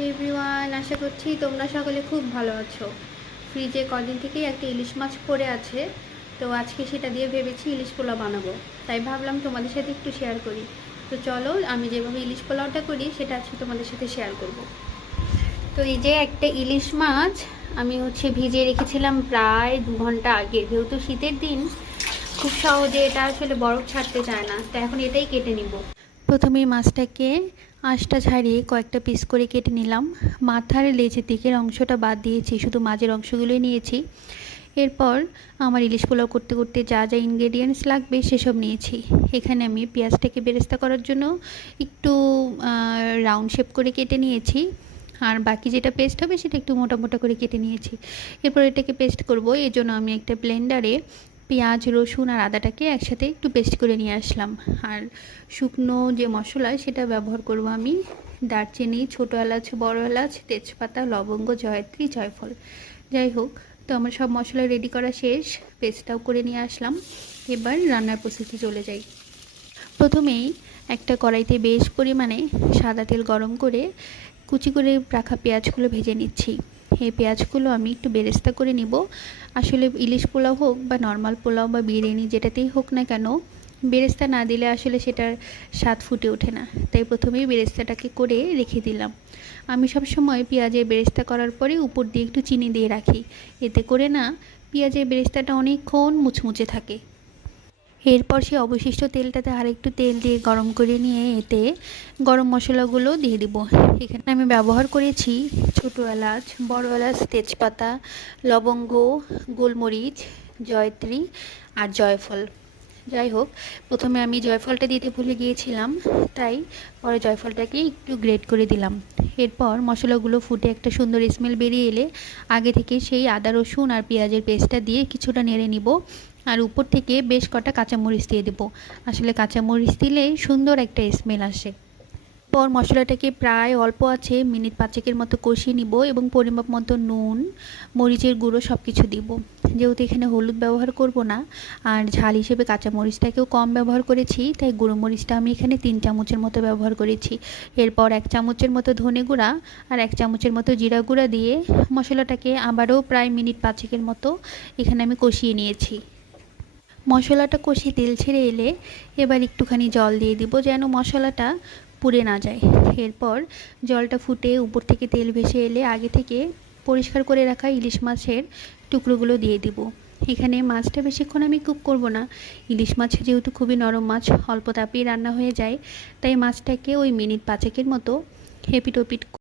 Everyone, আশা করছি তোমরা সকলে খুব ভালো আছো। ফ্রিজে কদিন থেকেই একটা ইলিশ মাছ পড়ে আছে, তো আজকে সেটা দিয়ে ভেবেছি ইলিশ পোলাও বানাবো। তাই ভাবলাম তোমাদের সাথে একটু শেয়ার করি। তো চলো, আমি যেভাবে ইলিশ পোলাওটা করি সেটা আজকে তোমাদের সাথে শেয়ার করব। তো এই যে একটা ইলিশ মাছ আমি ভিজিয়ে রেখেছিলাম প্রায় 2 ঘন্টা আগে, যেহেতু শীতের দিন খুব সহজে এটা আসলে বরফ ছাড়তে চায় না, তো এখন এটাই কেটে নিব। প্রথমে মাছটাকে আঁশটা ছাড়িয়ে কয়েকটা পিস করে কেটে নিলাম। মাথার লেজের দিকের অংশটা বাদ দিয়েছি, শুধু মাঝের অংশগুলোই নিয়েছি। এরপর আমার ইলিশ পোলাও করতে করতে যা যা ইনগ্রেডিয়েন্টস লাগবে সেসব নিয়েছি। এখানে আমি পেঁয়াজটাকে বেরেস্তা করার জন্য একটু রাউন্ড শেপ করে কেটে নিয়েছি, আর বাকি যেটা পেস্ট হবে সেটা একটু মোটা মোটা করে কেটে নিয়েছি। এরপর এটাকে পেস্ট করব, এই জন্য আমি একটা ব্লেন্ডারে পেঁয়াজ, রসুন আর আদাটাকে একসাথে একটু পেস্ট করে নিয়ে আসলাম। আর শুকনো যে মশলা সেটা ব্যবহার করব আমি দারচিনি, ছোটো এলাচ, বড় এলাচ, তেজপাতা, লবঙ্গ, জয়ত্রী, জয়ফল। যাই হোক, তো আমার সব মশলা রেডি করা শেষ, পেস্টটাও করে নিয়ে আসলাম। এবার রান্নার প্রস্তুতি চলে যাই। প্রথমেই একটা কড়াইতে বেশ পরিমাণে সাদা তেল গরম করে কুচি করে রাখা পেঁয়াজগুলো ভেজে নিচ্ছি। এই পেঁয়াজগুলো আমি একটু বেরেস্তা করে নিব। আসলে ইলিশ পোলাও হোক বা নর্মাল পোলাও বা বিরিয়ানি যেটাতেই হোক না কেন, বেরেস্তা না দিলে আসলে সেটার স্বাদ ফুটে ওঠে না। তাই প্রথমেই বেরেস্তাটাকে করে রেখে দিলাম। আমি সব সময় পেঁয়াজের বেরেস্তা করার পরে উপর দিয়ে একটু চিনি দিয়ে রাখি, এতে করে না পেঁয়াজের বেরেস্তাটা অনেকক্ষণ মুচমুচে থাকে। এরপর সেই অবশিষ্ট তেলটাতে আরেকটু তেল দিয়ে গরম করে নিয়ে এতে গরম মশলাগুলো দিয়ে দিব। এখানে আমি ব্যবহার করেছি ছোটো এলাচ, বড় এলাচ, তেজপাতা, লবঙ্গ, গোলমরিচ, জয়ত্রী আর জয়ফল। যাই হোক, প্রথমে আমি জয়ফলটা দিতে ভুলে গিয়েছিলাম, তাই পরে জয়ফলটাকে একটু গ্রেট করে দিলাম। এরপর মশলাগুলো ফুটে একটা সুন্দর স্মেল বেরিয়ে এলে আগে থেকে সেই আদা, রসুন আর পেঁয়াজের পেস্টটা দিয়ে কিছুটা নেড়ে নিব। আর উপর থেকে বেশ কটা কাঁচামরিচ দিয়ে দেবো। আসলে কাঁচামরিচ দিলে সুন্দর একটা স্মেল আসে। পর মশলাটাকে প্রায় অল্প আছে মিনিট 5 মতো কষিয়ে নিব এবং পরিমাপ মতো নুন, মরিচের গুঁড়ো সব কিছু দিব। যেহেতু এখানে হলুদ ব্যবহার করব না আর ঝাল হিসেবে কাঁচামরিচটাকেও কম ব্যবহার করেছি, তাই গুঁড়ো মরিচটা আমি এখানে 3 চামচের মতো ব্যবহার করেছি। এরপর 1 চামচের মতো ধনে গুঁড়া আর 1 চামচের মতো জিরা গুঁড়া দিয়ে মশলাটাকে আবারও প্রায় মিনিট 5 মতো এখানে আমি কষিয়ে নিয়েছি। মশলাটা কষিয়ে তেল ছেড়ে এলে এবার একটুখানি জল দিয়ে দিব যেন মশলাটা পুড়ে না যায়। এরপর জলটা ফুটে উপর থেকে তেল ভেসে এলে আগে থেকে পরিষ্কার করে রাখা ইলিশ মাছের টুকরোগুলো দিয়ে দিব। এখানে মাছটা বেশিক্ষণ আমি কুক করব না, ইলিশ মাছ যেহেতু খুবই নরম মাছ, অল্প তাপেই রান্না হয়ে যায়, তাই মাছটাকে ওই মিনিট 5 মতো এপিট ওপিট